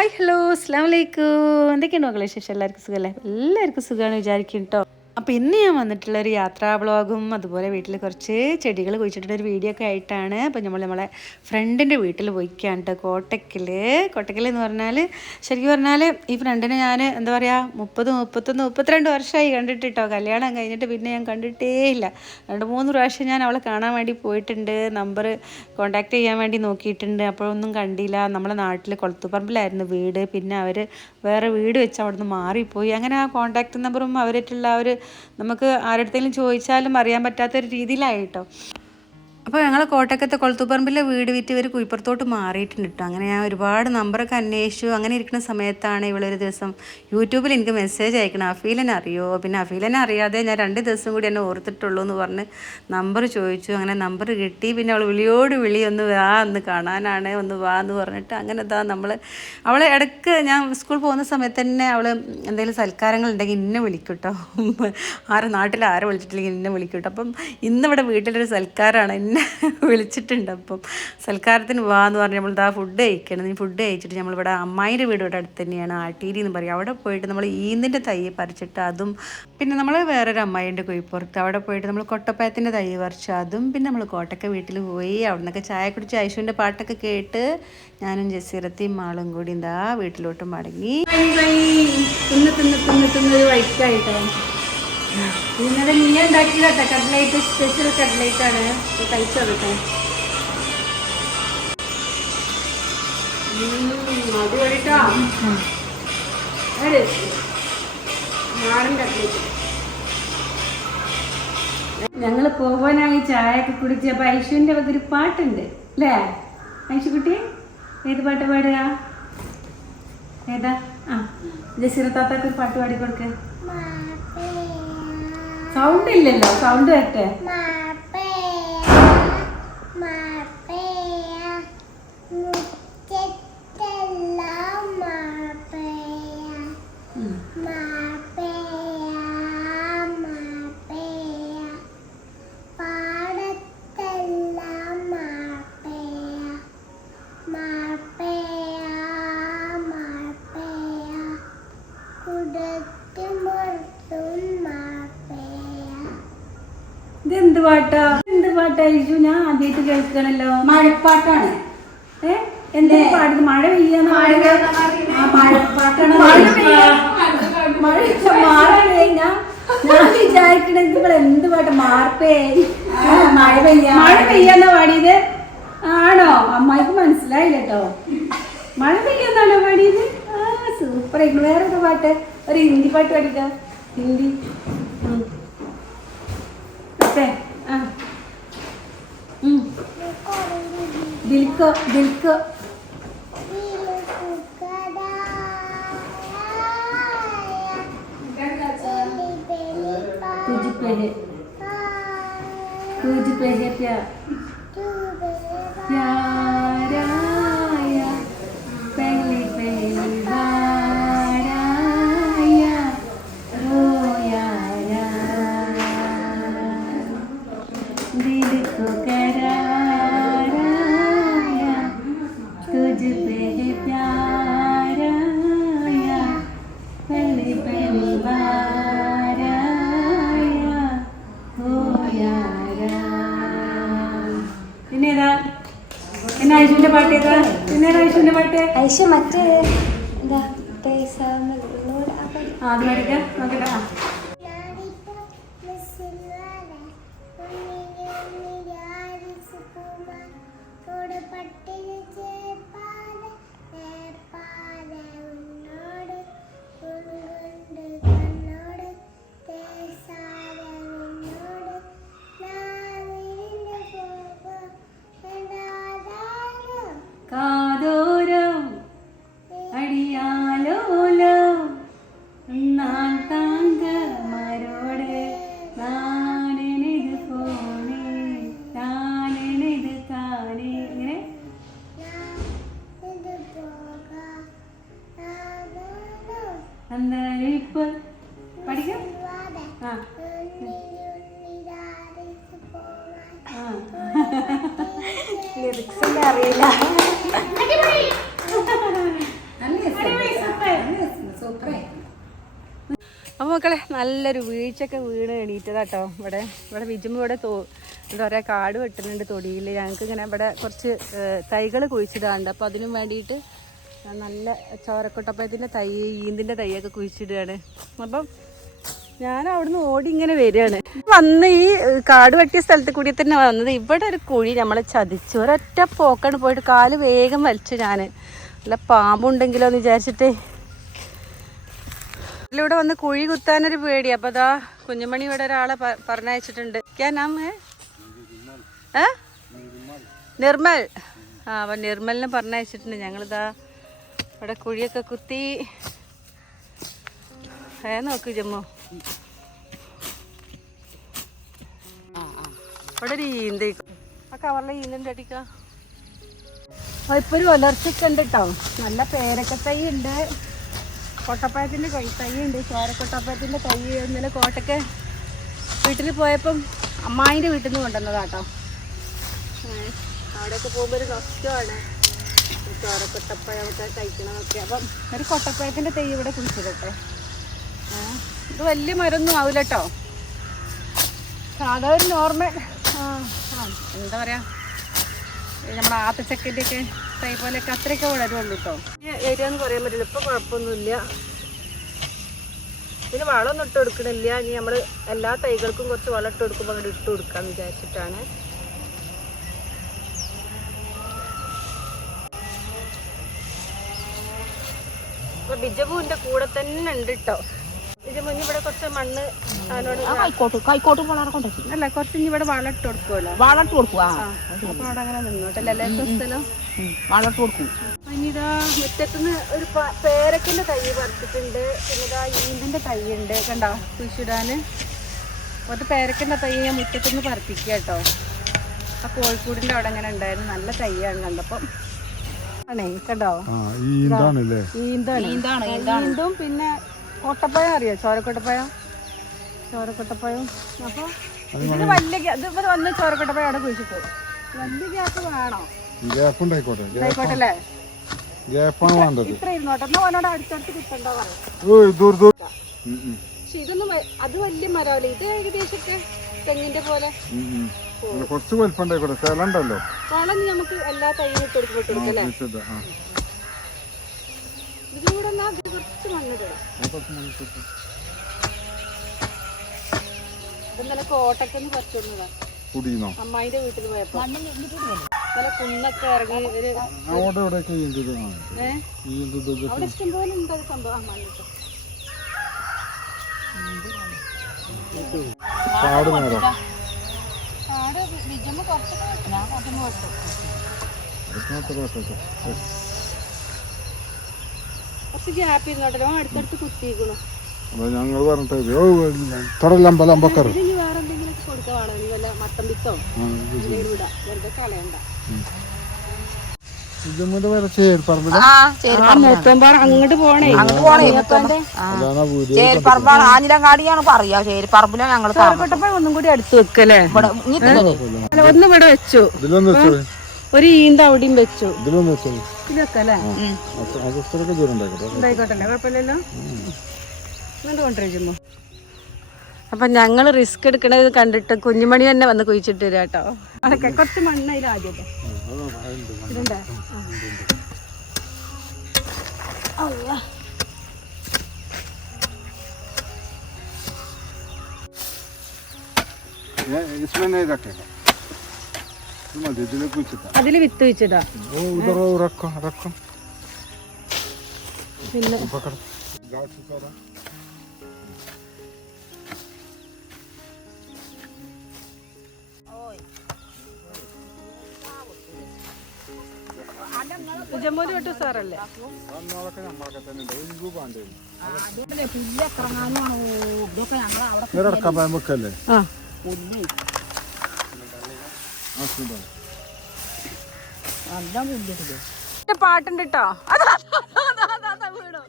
Hi hello അസ്സാം വലൈക്കും എന്തൊക്കെയാണ് മക്കളെ ശേഷം എല്ലാവർക്കും സുഖമല്ലേ എല്ലാവർക്കും സുഖമാണ് വിചാരിക്കും കേട്ടോ അപ്പോൾ ഇന്ന് ഞാൻ വന്നിട്ടുള്ള ഒരു യാത്രാ ബ്ലോഗും അതുപോലെ വീട്ടിൽ കുറച്ച് ചെടികൾ കുഴിച്ചിട്ടുള്ള ഒരു വീഡിയോ ഒക്കെ ആയിട്ടാണ്. അപ്പോൾ നമ്മൾ നമ്മളെ ഫ്രണ്ടിന്റെ വീട്ടിൽ പോയിക്കാണ് കേട്ടോ കോട്ടക്കൽ കോട്ടക്കൽ എന്ന് പറഞ്ഞാൽ ശരിക്കും പറഞ്ഞാൽ ഈ ഫ്രണ്ടിനെ ഞാൻ എന്താ പറയുക മുപ്പത് മുപ്പത്തൊന്ന് മുപ്പത്തിരണ്ട് വർഷമായി കണ്ടിട്ട് കേട്ടോ കല്യാണം കഴിഞ്ഞിട്ട് പിന്നെ ഞാൻ കണ്ടിട്ടേ ഇല്ല രണ്ട് മൂന്ന് പ്രാവശ്യം ഞാൻ അവളെ കാണാൻ വേണ്ടി പോയിട്ടുണ്ട്. നമ്പർ കോണ്ടാക്ട് ചെയ്യാൻ വേണ്ടി നോക്കിയിട്ടുണ്ട്. അപ്പോഴൊന്നും കണ്ടില്ല. നമ്മളെ നാട്ടിൽ കൊളത്തുപറമ്പിലായിരുന്നു വീട്. പിന്നെ അവർ വേറെ വീട് വെച്ച് അവിടെ നിന്ന് മാറിപ്പോയി. അങ്ങനെ ആ കോണ്ടാക്ട് നമ്പറും അവരായിട്ടുള്ള ആ ഒരു നമുക്ക് ആരുടെ ചോദിച്ചാലും അറിയാൻ പറ്റാത്തൊരു രീതിയിലായിട്ടോ അപ്പോൾ ഞങ്ങൾ കോട്ടക്കത്തെ കൊളത്തുപറമ്പിലെ വീട് വിറ്റ് ഇവർ കുയിപ്പുറത്തോട്ട് മാറിയിട്ടുണ്ട് കേട്ടോ അങ്ങനെ ഞാൻ ഒരുപാട് നമ്പറൊക്കെ അന്വേഷിച്ചു. അങ്ങനെ ഇരിക്കുന്ന സമയത്താണ് ഇവളൊരു ദിവസം യൂട്യൂബിൽ എനിക്ക് മെസ്സേജ് അയക്കണം അഫീലനെ അറിയോ? പിന്നെ അഫീലനെ അറിയാതെ ഞാൻ രണ്ട് ദിവസം കൂടി എന്നെ ഓർത്തിട്ടുള്ളൂ എന്ന് പറഞ്ഞ് നമ്പർ ചോദിച്ചു. അങ്ങനെ നമ്പർ കിട്ടി. പിന്നെ അവൾ വിളിയോട് വിളി ഒന്ന് വാ ഒന്ന് കാണാനാണ് ഒന്ന് വാ എന്ന് പറഞ്ഞിട്ട് അങ്ങനെ ഇതാ നമ്മൾ അവളെ ഇടയ്ക്ക് ഞാൻ സ്കൂൾ പോകുന്ന സമയത്ത് തന്നെ അവൾ എന്തെങ്കിലും സൽക്കാരങ്ങൾ ഉണ്ടെങ്കിൽ ഇന്നെ വിളിക്കൂട്ടോ ആരും നാട്ടിൽ ആരെ വിളിച്ചിട്ടില്ലെങ്കിൽ ഇന്നെ വിളിക്കൂട്ടോ കേട്ടോ അപ്പം ഇന്നിവിടെ വീട്ടിലൊരു സൽക്കാരമാണ് എന്നെ വിളിച്ചിട്ടുണ്ട് അപ്പം സൽക്കാരത്തിന് എന്ന് പറഞ്ഞ് നമ്മൾ ഇതാ ഫുഡ് കഴിക്കണം. നീ ഫുഡ് കഴിച്ചിട്ട് നമ്മളിവിടെ അമ്മായിന്റെ വീട് ഇവിടെ അടുത്ത് തന്നെയാണ് ആട്ടീരി എന്ന് പറയും. അവിടെ പോയിട്ട് നമ്മൾ ഈന്തിന്റെ തൈ പറിച്ചിട്ട് അതും പിന്നെ നമ്മൾ വേറൊരു അമ്മായിന്റെ കുഴിപ്പുറത്ത് അവിടെ പോയിട്ട് നമ്മൾ കൊട്ടപ്പയത്തിന്റെ തൈ പറിച്ചു അതും പിന്നെ നമ്മൾ കോട്ടക്ക വീട്ടിൽ പോയി അവിടെ നിന്നൊക്കെ ചായ കുടിച്ച് ഐശുവിന്റെ പാട്ടൊക്കെ കേട്ട് ഞാനും ജസീറത്തിയും മാളും കൂടി എന്താ വീട്ടിലോട്ട് മടങ്ങി. തിന്ന് തിന്ന് തിന്ന് തിന്നൊരു വൈക്കായിട്ടോ ഇന്നലെ നീ കേട്ടോ കട്ട്ലൈറ്റ് സ്പെഷ്യൽ കട്ട്ലൈറ്റ് ആണ്. കഴിച്ചോട്ടെ അടിപൊളിട്ടോ ഞങ്ങൾ കട്ട്ലൈറ്റ് ഞങ്ങൾ പോവാനായി ചായ ഒക്കെ കുടിച്ച് അപ്പൊ ഐശുവിന്റെ വക ഒരു പാട്ടുണ്ട് അല്ലേ? ഐശുക്കുട്ടി ഏത് പാട്ട് പാടുക? ഏതാ? ആ ജസീറ താത്താക്ക് ഒരു പാട്ട് പാടി കൊടുക്ക സൗണ്ട് ഇല്ലല്ലോ സൗണ്ട് വരട്ടെ ഉം. എന്ത് പാട്ടാ? എന്ത് പാട്ടാ ഐഷു ഞാൻ ആദ്യമായിട്ട് കേൾക്കണല്ലോ. മഴപ്പാട്ടാണ്. ഏ? എന്ത് പാടുന്നത് മഴ പെയ്യാന്ന് മഴപ്പാട്ടാണ്. മഴ മാറണേഞ്ഞാ ഞാൻ വിചാരിക്കണത് ഇവിടെ എന്ത് പാട്ട്? മാർപ്പേ. മഴ പെയ്യാ മഴ പെയ്യാന്നാ പാടിയത്. ആണോ? അമ്മായിക്ക് മനസ്സിലായില്ല കേട്ടോ മഴ പെയ്യാന്നാണോ പാടിയത്? ആ സൂപ്പർ ആയിരുന്നു വേറെ ഒരു പാട്ട്? ഒരു ഹിന്ദി പാട്ട് പാടിക്കാം ഹിന്ദി. ഓക്കേ दिल्क दिल्क। तुझ पे है तुझ पे है प्यार। ഐഷ മറ്റേ നല്ലൊരു വീഴ്ചയൊക്കെ വീണ് എണീറ്റതാട്ടോ ഇവിടെ ഇവിടെ വിജുമ്പ് ഇവിടെ തോ എന്താ പറയുക കാട് വെട്ടുന്നുണ്ട് തൊടിയിൽ ഞങ്ങൾക്ക് ഇങ്ങനെ ഇവിടെ കുറച്ച് തൈകൾ കുഴിച്ചിടാറുണ്ട് അപ്പോൾ അതിനും വേണ്ടിയിട്ട് നല്ല ചോരക്കൊട്ടപ്പഴത്തിന്റെ തൈ ഈന്തിന്റെ തൈയൊക്കെ കുഴിച്ചിടുകയാണ്. അപ്പം ഞാൻ അവിടുന്ന് ഓടി ഇങ്ങനെ വരികയാണ്. വന്ന് ഈ കാട് വെട്ടിയ സ്ഥലത്ത് കൂടി തന്നെ വന്നത് ഇവിടെ ഒരു കുഴി നമ്മളെ ചതിച്ചു. ഒരൊറ്റ പോക്കാണ് പോയിട്ട് കാൽ വേഗം വലിച്ചു ഞാൻ നല്ല പാമ്പുണ്ടെങ്കിലോ എന്ന് വിചാരിച്ചിട്ട് ഇതിലൂടെ വന്ന് കുഴി കുത്താനൊരു പേടി അപ്പൊ അതാ കുഞ്ഞുമണി ഇവിടെ ഒരാളെ പറഞ്ഞയച്ചിട്ടുണ്ട്. ക്യാ നിർമ്മൽ. ആ അപ്പൊ നിർമ്മലിനെ പറഞ്ഞയച്ചിട്ടുണ്ട്. ഞങ്ങളിതാ ഇവിടെ കുഴിയൊക്കെ കുത്തി. ഏ നോക്ക് ജമ്മു. ഇവിടെ ഒരു ഈന്ത ആ കവറിലെ ഈന്തണ്ട് അടിക്ക. ഇപ്പൊ ഒരു ഉണ്ട് കേട്ടോ നല്ല പേരക്കത്തൈ ഉണ്ട്. കൊട്ടപ്പഴത്തിന്റെ കൈ തൈ ഉണ്ട് ചോരക്കൊട്ടപ്പഴത്തിന്റെ തൈ ഇന്നലെ കോട്ടയ്ക്ക് വീട്ടിൽ പോയപ്പം അമ്മായിന്റെ വീട്ടിൽ നിന്ന് കൊണ്ടുവന്നതാട്ടോ അവിടെയൊക്കെ പോകുമ്പോൾ ഒരു നഷ്ടമാണ് ചോരക്കൊട്ടപ്പഴമൊക്കെ തയ്ക്കണമൊക്കെ അപ്പം ഒരു കൊട്ടപ്പഴത്തിന്റെ തൈ ഇവിടെ കുഴിച്ചിടട്ടെ. ഇത് വലിയ മരൊന്നും ആവില്ലട്ടോ സാധാ ഒരു നോർമൽ ആ എന്താ പറയുക നമ്മുടെ ആത്തച്ചക്കന്റെ ഒക്കെ തൈ പോലെയൊക്കെ അത്രയൊക്കെ വളരുള്ളൂ കേട്ടോ ഏരിയ എന്ന് പറയാൻ പറ്റില്ല. ഇപ്പം കുഴപ്പമൊന്നുമില്ല. പിന്നെ വളമൊന്നും ഇട്ട് കൊടുക്കണില്ല. ഇനി നമ്മൾ എല്ലാ തൈകൾക്കും കുറച്ച് വളം ഇട്ട് കൊടുക്കുമ്പോൾ അങ്ങോട്ട് ഇട്ട് കൊടുക്കാന്ന് വിചാരിച്ചിട്ടാണ്. ബിജപൂവിന്റെ കൂടെ തന്നെ ഉണ്ട് കേട്ടോ ഇനി ഇവിടെ കുറച്ച് മണ്ണ് അതിനോട് കൈക്കോട്ട് കൈക്കോട്ടും വളരെ കൊണ്ടുവച്ചു അല്ല കുറച്ച് ഇനി ഇവിടെ വളം ഇട്ട് കൊടുക്കുമല്ലോ വളട്ട് കൊടുക്കുക അപ്പൊ അവിടെ അങ്ങനെ നിന്നോട്ടല്ലേ? എല്ലാ സ്ഥലം വളർത്ത് കൊടുക്കും. ഇനിതാ മുറ്റത്തുനിന്ന് ഒരു പേരക്കിന്റെ തൈ പറിച്ചിട്ടുണ്ട്. പിന്നെ ഇതാ ഈന്തിന്റെ തൈ ഉണ്ട് കണ്ടോ? കുഴിച്ചിടാന്. അത് പേരക്കിന്റെ തൈ ഞാൻ മുറ്റത്തുനിന്ന് പറിപ്പിക്കുക കേട്ടോ. ആ കോഴിക്കൂടിന്റെ അവിടെ അങ്ങനെ ഉണ്ടായിരുന്നു. നല്ല തൈയാണ് കണ്ടപ്പം ആണേ കണ്ടോ? ഈന്താണ് ഈന്താണ്, ഈന്തും പിന്നെ കൊട്ടപ്പഴം അറിയോ? ചോരക്കൊട്ടപ്പഴം? ചോരക്കൊട്ടപ്പഴം. അപ്പൊ ഇതിന് വലിയ ഇത് വന്ന് ചോരക്കൊട്ടപ്പഴം അവിടെ കുഴിച്ചിട്ട്. വലിയ ഗ്യാപ്പ് വേണോ? ഗ്യാപ്പ് ഉണ്ടായിക്കോട്ടെ ആയിക്കോട്ടെ അല്ലേ? ഗ്യാപ്പാണ് വേണ്ടത്. ഇത്ര ഇരുന്നോട്ടെ. എന്നാ അവനോട് അടുത്തടുത്ത് കിട്ടണ്ട പറയാം ഓയ് ദൂർ ദൂർ. ഉം, ഉം, പക്ഷെ ഇതൊന്നും അത് വലിയ മരമല്ല? ഇത് ഏകദേശം തെങ്ങിന്റെ പോലെ. കുറച്ച് വലിപ്പം ഉണ്ടായിക്കോട്ടെ സ്ഥലം ഉണ്ടല്ലോ. നമുക്ക് എല്ലാ തൈയും ഇട്ട് ഇതിന്റെ കൂടെ എന്നാ ഇത് കുറച്ച് മണ്ണിടണം. ഇതെന്നലെ കോട്ടക്കെന്ന് പറ്റുന്നതാ കുടിയുന്നോ അമ്മായിന്റെ വീട്ടിൽ പോയപ്പോ. നല്ല കുന്നൊക്കെ ഇറങ്ങി ഇവർ അവിടെ ഇവിടെയൊക്കെ. അവിടെ ഇഷ്ടംപോലെ ഉണ്ട് അത് സംഭവം. മണ്ണിട്ട് കാട് നേരം? ആടെ ബിജമ്മ കുറച്ചൊക്കെ വെക്കണം. ഞാൻ കുറച്ചൊന്നും വെക്കും. കുറച്ച് ഗ്യാപ്പ് അടുത്തടുത്ത് കുത്തിയിരിക്കണു ഞങ്ങൾ പറഞ്ഞിട്ട് വേറെ എന്തെങ്കിലും ഇനി വല്ല എന്തെങ്കിലും വെറുതെ കളയണ്ട. അങ്ങോട്ട് പോണേ. ചേരിപ്പറമ്പാണ് ആഞ്ഞിലങ്ങാടിയാണ് പറയാ? ചേരിപ്പറമ്പിലാ ഞങ്ങൾ ഒന്നും കൂടി അടുത്ത് വെക്കല്ലേ ഒന്ന് ഇവിടെ വെച്ചു. ഒരു ഈന്ത അവിടെയും വെച്ചു. ഇതിലൊന്നും വെച്ചോളി. അപ്പൊ ഞങ്ങൾ റിസ്ക് എടുക്കണത് കണ്ടിട്ട് കുഞ്ഞുമണി തന്നെ വന്ന് കുഴിച്ചിട്ട് വരാം കേട്ടോ. അതൊക്കെ കുറച്ച് മണ്ണയിൽ ആദ്യത്തെ ഇതൊക്കെ അതിൽ വിത്ത് വെച്ചതാ പിന്നെ ജമ്മൂരി സാറല്ലേ? ആ പാട്ടുണ്ട് കേട്ടോ അതാ വീണു.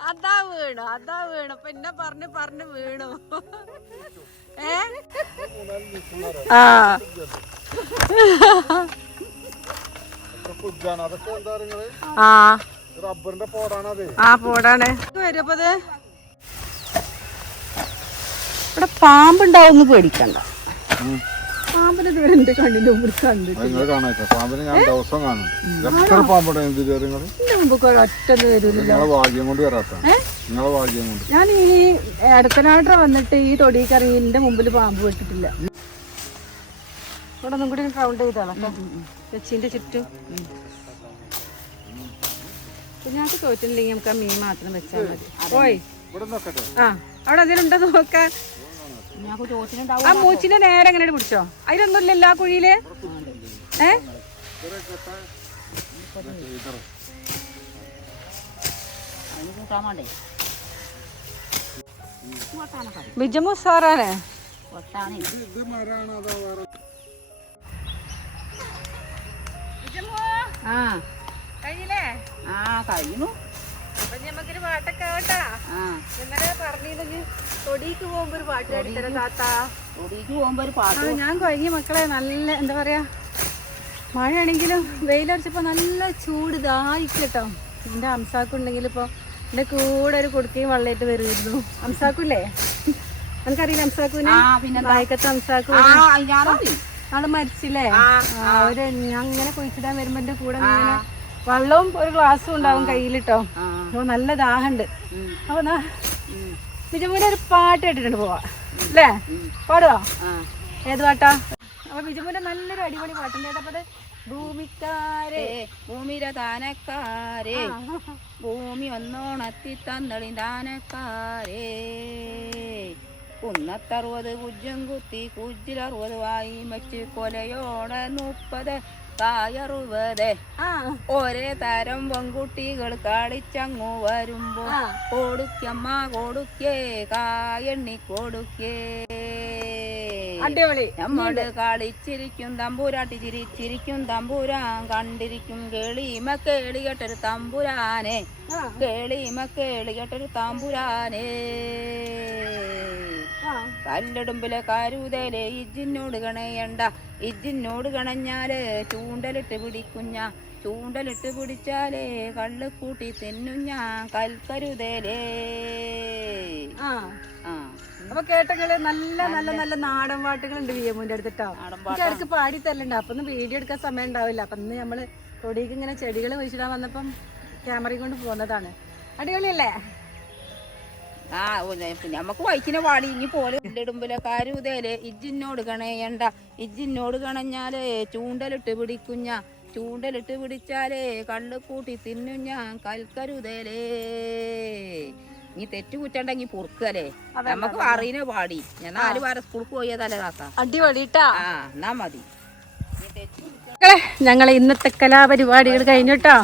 അതാ വീണു അതാ വീണു. പിന്നെ പറഞ്ഞു പറഞ്ഞു വീണു. ഏ? ആ. ആ. റബ്ബറിന്റെ ആ പോടാണ്. ഇവിടെ പാമ്പുണ്ടാവും പേടിക്കണ്ട. പാമ്പിനെ ഇതുവരെ എന്റെ കണ്ണിന്റെ മുമ്പിൽ കണ്ടിട്ട്. നിങ്ങൾ കാണാത്ത പാമ്പിനെ ഞാൻ ദിവസം കാണും. എത്ര പാമ്പുണ്ട് എന്റെ മുമ്പ് ഒറ്റ വരൂല ഭാഗ്യം കൊണ്ട് വരാത്ത. നിങ്ങളെ ഭാഗ്യം കൊണ്ട്. ഞാൻ ഈ അടുത്തനാട്ട വന്നിട്ട് ഈ തൊടി കറിയിന്റെ മുമ്പിൽ പാമ്പ് വെട്ടിട്ടില്ല. ഇവിടെ ഒന്നും കൂടി റൗണ്ട് ചെയ്തോളാം കച്ചിന്റെ ചുറ്റും. കുഞ്ഞാക്ക് തോറ്റില്ലെങ്കിൽ നമുക്ക് ആ മീൻ മാത്രം വെച്ചാൽ മതി. നോക്കട്ടെ ആ അവിടെ അതിലുണ്ടോ ചോറ്റിനുണ്ടാവും ആ മൂച്ചിന്റെ നേരെ എങ്ങനെ പിടിച്ചോ. അതിലൊന്നുമില്ലല്ലോ ആ കുഴിയിൽ? ഏ? ബിജമു സാറാണ് ആ കഴിഞ്ഞില്ലേ? ആ കഴിഞ്ഞു. നമുക്കൊരു പാട്ടൊക്കെ ആവട്ടാ. ആ. ഇന്നലെ പറഞ്ഞിരുന്നു തൊടിക്ക് പോകുമ്പോ ഒരു പാട്ട് പാടിത്തരാം താത്ത. തൊടിക്ക് പോകുമ്പോ ഒരു പാട്ട് ആ ഞാൻ കഴിഞ്ഞ മക്കളെ നല്ല എന്താ പറയാ മഴയാണെങ്കിലും വെയിലടിച്ചപ്പോ നല്ല ചൂട് ഇതായിരിക്കും കേട്ടോ എന്റെ അംസാക്കുണ്ടെങ്കിൽ ഇപ്പൊ എന്റെ കൂടെ ഒരു കൊടുക്കുകയും വെള്ളമായിട്ട് വരുമായിരുന്നു. അംസാക്കൂല്ലേ? നമുക്കറിയില്ല അംസാക്കൂനെ? പിന്നെ വായിക്കത്തെ അംസാക്കു നാളെ മരിച്ചില്ലേ? അവർ ഞാൻ ഇങ്ങനെ കുഴിച്ചിടാൻ വരുമ്പോ എന്റെ കൂടെ ഇങ്ങനെ വെള്ളവും ഒരു ഗ്ലാസ്സും ഉണ്ടാവും കയ്യിലിട്ടോ. അപ്പൊ നല്ല ദാഹമുണ്ട്. അപ്പൊ. ബിജുമൂനെ ഒരു പാട്ട് കേട്ടിട്ടുണ്ട് പോവാ. അല്ലേ? പാടുവാ? ഏത് പാട്ടാ? അപ്പൊ ബിജുമൂന്റെ നല്ലൊരു അടിപൊളി പാട്ടുണ്ട്. ഏതാ ഭൂമിക്കാരെ ഭൂമിയുടെ താനക്കാരെ ഭൂമി ഒന്നോണത്തി തന്നളി താനക്കാരെ കുന്നത്തറുപത് കുജ്ജും കുത്തി കുജിലറുപത് വായി മച്ച് കൊലയോടെ മുപ്പത് കായറുപത് ആ. ഒരേ തരം പെൺകുട്ടികൾ കളിച്ചങ്ങു വരുമ്പോ. കൊടുക്കമ്മ കൊടുക്കേ കായെണ്ണി കൊടുക്കേ. അടിപൊളി. നമ്മട് കളിച്ചിരിക്കും തമ്പുരാട്ടി ചിരിച്ചിരിക്കും തമ്പൂരാൻ കണ്ടിരിക്കും കേളിമ കേളി കേട്ടൊരു തമ്പുരാനെ കേളിമ കേളി കേട്ടൊരു തമ്പുരാനെ. കല്ലിടുമ്പിലെ കരുതലെ ഇജ്ജിന്നോട് കണയണ്ട. ഇജ്ജിന്നോട് കണഞ്ഞാൽ ചൂണ്ടലിട്ട് പിടിക്കുഞ്ഞ. ചൂണ്ടലിട്ട് പിടിച്ചാലേ കള്ള് കൂട്ടി തിന്നും ഞാൻ കൽക്കരുതലേ. ആ. ആ. അപ്പൊ കേട്ടങ്ങൾ നല്ല നല്ല നല്ല നാടൻ പാട്ടുകളുണ്ട് ഉണ്ട് വിയമുന്റെ അടുത്തിട്ടോ അടുക്ക് പാടി തരലുണ്ട്. അപ്പൊ ഒന്ന് വീഡിയോ എടുക്കാൻ സമയം ഉണ്ടാവില്ല. അപ്പൊ ഇന്ന് നമ്മൾ തൊടിക്ക് ഇങ്ങനെ ചെടികൾ വെച്ചിടാൻ വന്നപ്പം ക്യാമറയും കൊണ്ട് പോകുന്നതാണ്. അടിപൊളിയല്ലേ? ആ പിന്നെ നമുക്ക് വൈക്കിനെ വാടി. ഇനി പോലെ ഇടുമ്പിലെ കരുതേൽ ഇജ്ജിനോട് കണയണ്ട. ഇജ്ജിനോട് കണഞ്ഞാലേ ചൂണ്ടലിട്ട് പിടിക്കുഞ്ഞ ചൂണ്ടലിട്ട് പിടിച്ചാലേ കണ്ണു കൂട്ടി തിന്നു ഞാൻ. കൽക്കരുതേലേ നീ തെറ്റു കുറ്റണ്ടെങ്കി പൊറുക്കല്ലേ നമുക്ക് അറിയുന്ന പാടി ഞാൻ നാല് വാരം സ്കൂൾക്ക് പോയതല്ലേ കാക്ക അടിപൊളിട്ടാ. ആ എന്നാ മതി. ഞങ്ങളെ ഇന്നത്തെ കലാപരിപാടികൾ കഴിഞ്ഞിട്ടോ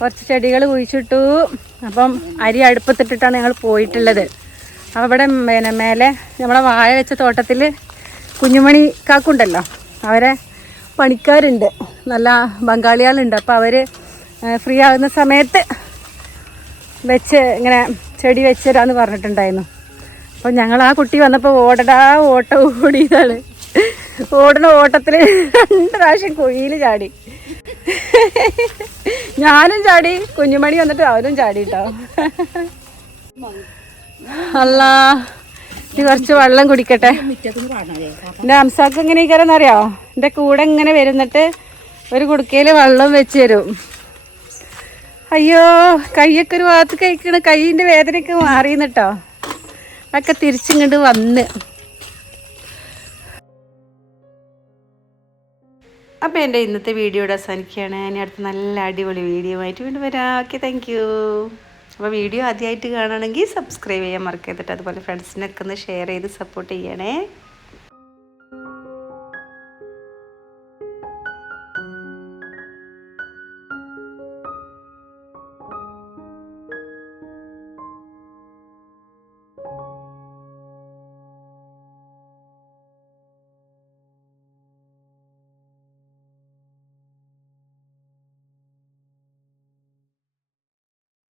കുറച്ച് ചെടികൾ കുഴിച്ചിട്ടു. അപ്പം അരി അടുപ്പത്തിട്ടിട്ടാണ് ഞങ്ങൾ പോയിട്ടുള്ളത്. അപ്പോൾ ഇവിടെ പിന്നെ മേലെ നമ്മളെ വാഴ വെച്ച തോട്ടത്തിൽ കുഞ്ഞുമണി കാക്കുണ്ടല്ലോ. അവരെ പണിക്കാരുണ്ട്. നല്ല ബംഗാളികളുണ്ട് അപ്പോൾ അവർ ഫ്രീ ആകുന്ന സമയത്ത് വെച്ച് ഇങ്ങനെ ചെടി വെച്ച് തരാമെന്ന് പറഞ്ഞിട്ടുണ്ടായിരുന്നു. അപ്പോൾ ഞങ്ങൾ ആ കുട്ടി വന്നപ്പോൾ ഓടടാ ഓട്ടം ഓടിയതാണ് ഓടുന്ന ഓട്ടത്തിൽ രണ്ട് പ്രാവശ്യം കുഴിയിൽ ചാടി. ഞാനും ചാടി കുഞ്ഞുമണി വന്നിട്ട് അവരും ചാടി കേട്ടോ അല്ല ഇത് കുറച്ച് വെള്ളം കുടിക്കട്ടെ. എന്റെ അംസാക്ക് എങ്ങനെ അറിയോ എന്റെ കൂടെ ഇങ്ങനെ വരുന്നിട്ട് ഒരു കുടുക്കയിൽ വെള്ളം വെച്ച് തരും. അയ്യോ കൈയൊക്കെ ഒരു ഭാഗത്ത് കഴിക്കണ. കൈയിന്റെ വേദനയൊക്കെ മാറിയെന്നിട്ടോ അതൊക്കെ തിരിച്ചിങ്ങോട്ട് വന്ന്. അപ്പോൾ എന്റെ ഇന്നത്തെ വീഡിയോയുടെ അവസാനിക്കുകയാണ്. ഇനി അടുത്ത നല്ല അടിപൊളി വീഡിയോ ആയിട്ട് വീണ്ടും വരാം. ഓക്കെ താങ്ക് യു അപ്പോൾ വീഡിയോ ആദ്യമായിട്ട് കാണുകയാണെങ്കിൽ സബ്സ്ക്രൈബ് ചെയ്യാൻ മറക്കരുത് അതുപോലെ ഫ്രണ്ട്സിനൊക്കെ ഒന്ന് ഷെയർ ചെയ്ത് സപ്പോർട്ട് ചെയ്യണേ.